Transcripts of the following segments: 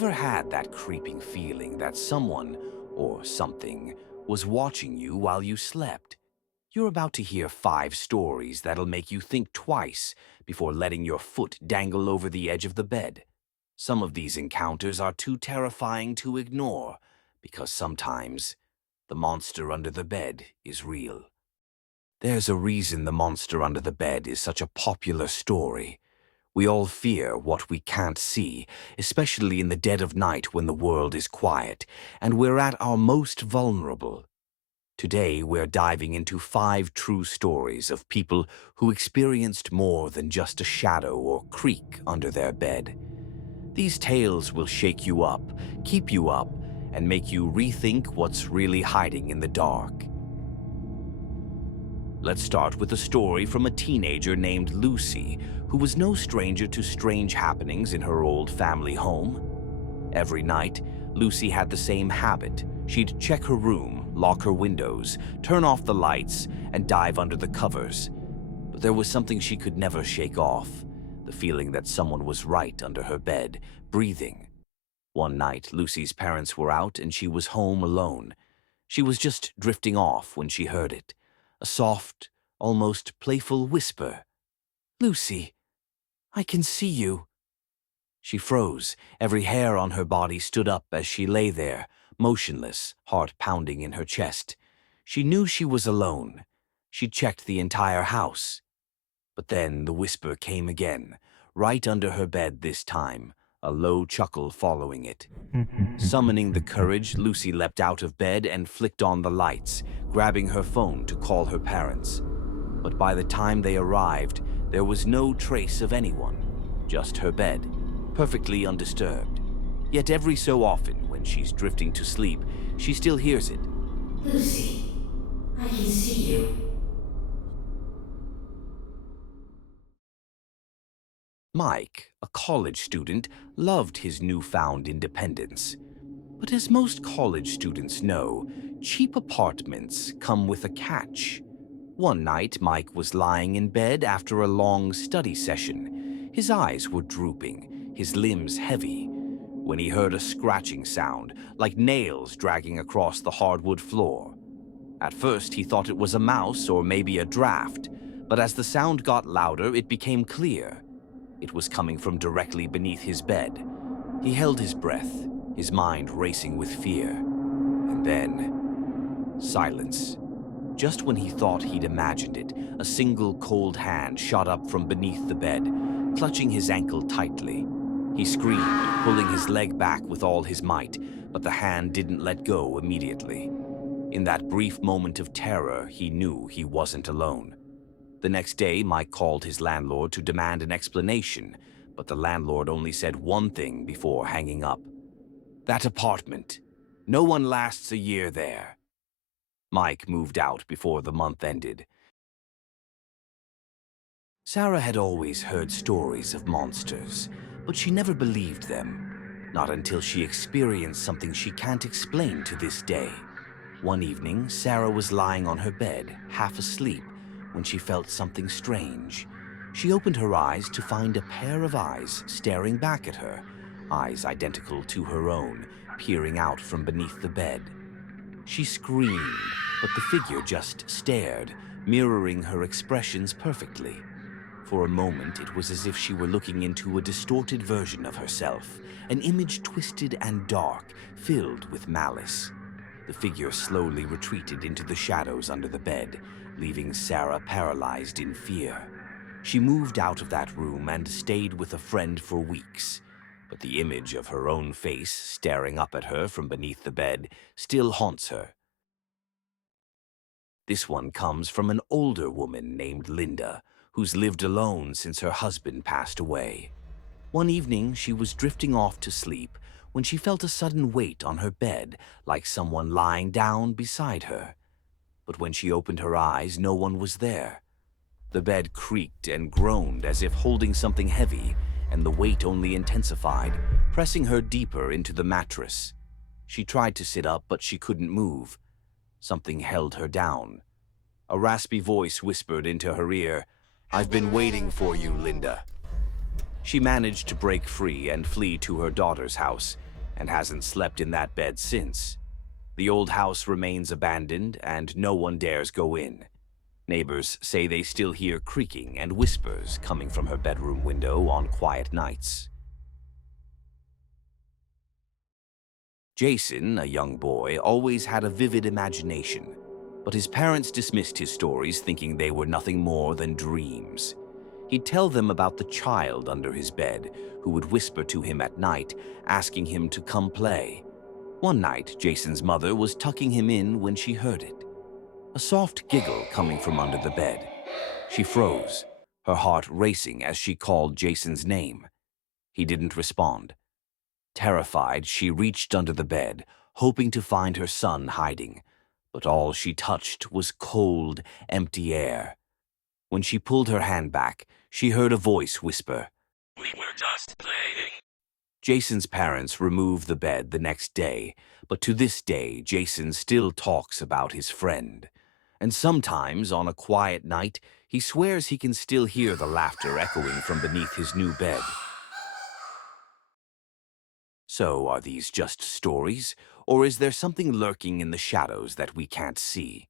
ever had that creeping feeling that someone or something was watching you while you slept? You're about to hear 5 stories that'll make you think twice before letting your foot dangle over the edge of the bed. Some of these encounters are too terrifying to ignore because sometimes the monster under the bed is real. There's a reason the monster under the bed is such a popular story. We all fear what we can't see, especially in the dead of night when the world is quiet and we're at our most vulnerable. Today, we're diving into 5 true stories of people who experienced more than just a shadow or creak under their bed. These tales will shake you up, keep you up, and make you rethink what's really hiding in the dark. Let's start with a story from a teenager named Lucy, who was no stranger to strange happenings in her old family home. Every night, Lucy had the same habit. She'd check her room, lock her windows, turn off the lights, and dive under the covers. But there was something she could never shake off, the feeling that someone was right under her bed, breathing. One night, Lucy's parents were out and she was home alone. She was just drifting off when she heard it. A soft, almost playful whisper. "Lucy, I can see you." She froze. Every hair on her body stood up as she lay there, motionless, heart pounding in her chest. She knew she was alone. She checked the entire house. But then the whisper came again, right under her bed this time, a low chuckle following it. Summoning the courage, Lucy leapt out of bed and flicked on the lights, grabbing her phone to call her parents. But by the time they arrived, there was no trace of anyone, just her bed, perfectly undisturbed. Yet every so often, when she's drifting to sleep, she still hears it. "Lucy, I can see you." Mike, a college student, loved his newfound independence. But as most college students know, cheap apartments come with a catch. One night, Mike was lying in bed after a long study session. His eyes were drooping, his limbs heavy, when he heard a scratching sound, like nails dragging across the hardwood floor. At first, he thought it was a mouse or maybe a draft, but as the sound got louder, it became clear. It was coming from directly beneath his bed. He held his breath, his mind racing with fear. And then, silence. Just when he thought he'd imagined it, a single cold hand shot up from beneath the bed, clutching his ankle tightly. He screamed, pulling his leg back with all his might, but the hand didn't let go immediately. In that brief moment of terror, he knew he wasn't alone. The next day, Mike called his landlord to demand an explanation, but the landlord only said one thing before hanging up. "That apartment. No one lasts a year there." Mike moved out before the month ended. Sarah had always heard stories of monsters, but she never believed them. Not until she experienced something she can't explain to this day. One evening, Sarah was lying on her bed, half asleep, when she felt something strange. She opened her eyes to find a pair of eyes staring back at her, eyes identical to her own, peering out from beneath the bed. She screamed, but the figure just stared, mirroring her expressions perfectly. For a moment, it was as if she were looking into a distorted version of herself, an image twisted and dark, filled with malice. The figure slowly retreated into the shadows under the bed, leaving Sarah paralyzed in fear. She moved out of that room and stayed with a friend for weeks, but the image of her own face staring up at her from beneath the bed still haunts her. This one comes from an older woman named Linda, who's lived alone since her husband passed away. One evening, she was drifting off to sleep when she felt a sudden weight on her bed, like someone lying down beside her. But when she opened her eyes, no one was there. The bed creaked and groaned as if holding something heavy, and the weight only intensified, pressing her deeper into the mattress. She tried to sit up, but she couldn't move. Something held her down. A raspy voice whispered into her ear, "I've been waiting for you, Linda." She managed to break free and flee to her daughter's house. and hasn't slept in that bed since. The old house remains abandoned, and no one dares go in. Neighbors say they still hear creaking and whispers coming from her bedroom window on quiet nights. Jason, a young boy, always had a vivid imagination, but his parents dismissed his stories, thinking they were nothing more than dreams. He'd tell them about the child under his bed, who would whisper to him at night, asking him to come play. One night, Jason's mother was tucking him in when she heard it. A soft giggle coming from under the bed. She froze, her heart racing as she called Jason's name. He didn't respond. Terrified, she reached under the bed, hoping to find her son hiding, but all she touched was cold, empty air. When she pulled her hand back, she heard a voice whisper, "We were just playing." Jason's parents removed the bed the next day, but to this day, Jason still talks about his friend. And sometimes, on a quiet night, he swears he can still hear the laughter echoing from beneath his new bed. So, are these just stories, or is there something lurking in the shadows that we can't see?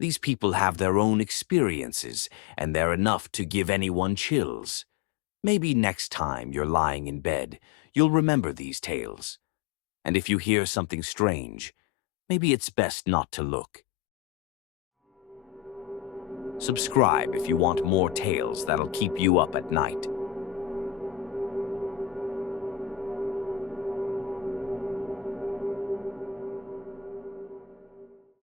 These people have their own experiences, and they're enough to give anyone chills. Maybe next time you're lying in bed, you'll remember these tales. And if you hear something strange, maybe it's best not to look. Subscribe if you want more tales that'll keep you up at night.